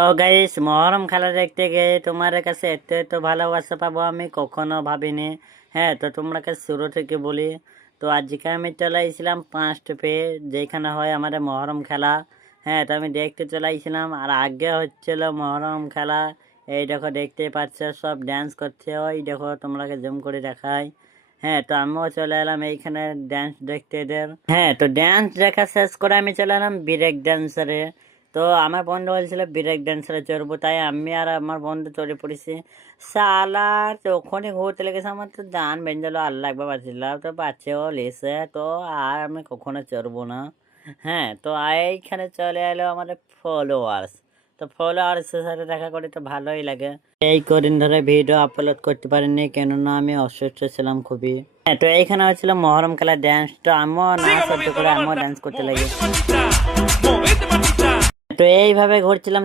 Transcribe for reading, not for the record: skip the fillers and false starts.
তো গাইস, মহরম খেলা দেখতে গিয়ে তোমার কাছে এত এত ভালোবাসা পাবো আমি কখনো ভাবিনি। হ্যাঁ, তো তোমরাকে শুরু থেকে বলি। তো আজকে আমি চলে আইছিলাম 5 পেয়ে, যেখানে হয় আমাদের মহরম খেলা। হ্যাঁ, তো আমি দেখতে চলে আইছিলাম, আর আগে হচ্ছিল মহরম খেলা। এই দেখো, দেখতেই পাচ্ছ সব ড্যান্স করছে, ওই দেখো তোমাকে জুম করে দেখাই। হ্যাঁ, তো আমিও চলে এলাম এইখানে ড্যান্স দেখতে এদের। হ্যাঁ, তো ড্যান্স দেখা শেষ করে আমি চলে এলাম ব্রেক ড্যান্সারে। তো আমার বন্ধু বলছিল ব্রেক ড্যান্সারে চড়বো, তাই আমি আর আমার বন্ধু চড়ে পড়েছি। সালার তখনই ঘুরতে লেগেছে, আমার তো জান বেঞ্জলো আল্লাহ একবার বাঁচছিলাম, তো বাচ্চাও লেসে তো। আর আমি কখনো চড়বো না। হ্যাঁ, তো এইখানে চলে এলো আমাদের ফলোয়ার্স। তো ফলোয়ার্সের সাথে দেখা করে তো ভালোই লাগে। এই কদিন ধরে ভিডিও আপলোড করতে পারিনি, কেননা আমি অসুস্থ ছিলাম খুবই। হ্যাঁ, তো এইখানে হচ্ছিল মহরম খেলা ড্যান্স, তো আমিও না সহ্য করে আমিও ড্যান্স করতে লাগি। তো এইভাবে ঘুরছিলাম।